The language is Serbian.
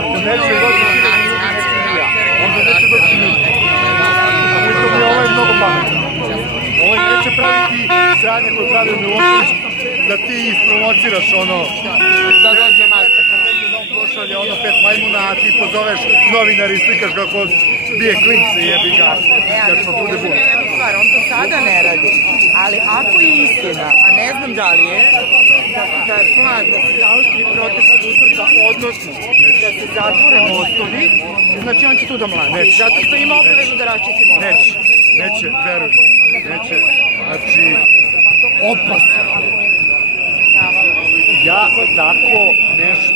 Ako neće doći ja, onda neće doći mi. Pritom je ovaj mnogo pametan. Ovaj neće praviti sranje koje pravi Milošević, da ti isprovociraš ono... Da dođe master. Pošalje ono 5 majmuna, a ti pozoveš novinar i slikaš kako bije klince i jebi ga. Jednu stvar, on to sada ne radi, ali ako je istina, a ne znam da li je, da je plan da se zaustri protest usluga, odnosno da se zatvore mostovi, znači on će tu da mladi, zato što ima obavezu da raščisti mostovi. Neće, veruj, neće, znači, opasno. Ja tako nešto